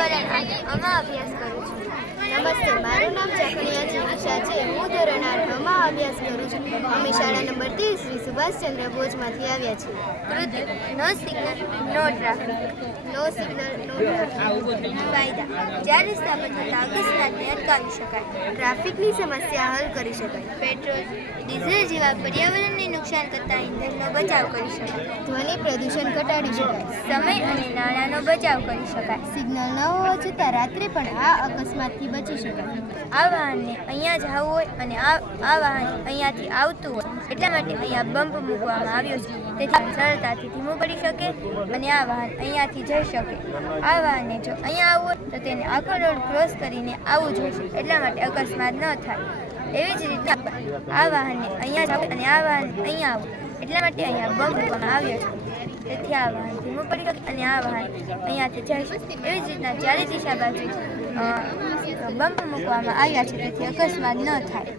ધોરણ આઠમાં અભ્યાસ કરું છું. નમસ્તે મારું નામ ચાકણિયા ઉષા છે. હું ધોરણ આઠમાં અભ્યાસ કરું છું. અમે શાળા નંબર ત્રીસ શ્રી સુભાષચંદ્ર બોઝમાંથી આવ્યા છીએ. No signal no traffic no signal no traffic ફાયદા. જ્યારે સ્થાપન થતા અકસ્માતને અટકાવી શકાય. ટ્રાફિકની સમસ્યા હલ કરી શકાય. પેટ્રોલ, ડીઝલ જેવા પર્યાવરણને નુકસાન કરતા ઇંધણનો બચાવ કરી શકાય. ધ્વનિ પ્રદૂષણ ઘટાડી શકાય. સમય અને નાણાંનો બચાવ કરી શકાય. સિગ્નલ ન હોવા છતાં રાત્રે પણ આ અકસ્માતથી બચી શકાય. આ વાહનને અહીંયા જવું હોય અને આ વાહન અહીંયાથી આવતું હોય એટલા માટે અહીંયા બમ્પ મૂકવામાં આવ્યો છે. તેથી સરળતાથી ધીમું પડી શકે અને આ વાહન અહીંયાથી જઈ શકે. આ વાહનને જો અહીંયા આવવું તો તેને આખો રોડ ક્રોસ કરીને આવવું જોઈશે એટલા માટે અકસ્માત ન થાય. એવી જ રીતે આ વાહનને અહીંયા જવું અને આ વાહન અહીંયા આવો. એટલા માટે અહીંયા બમ મૂકવામાં આવ્યો છે. તેથી આ વાહન ધીમું પડી ગયું અને આ વાહન અહીંયાથી જાય છે. એવી જ રીતના ચારે દિશા બાજુ બમ્પ મૂકવામાં આવ્યા છે. તેથી અકસ્માત ન થાય.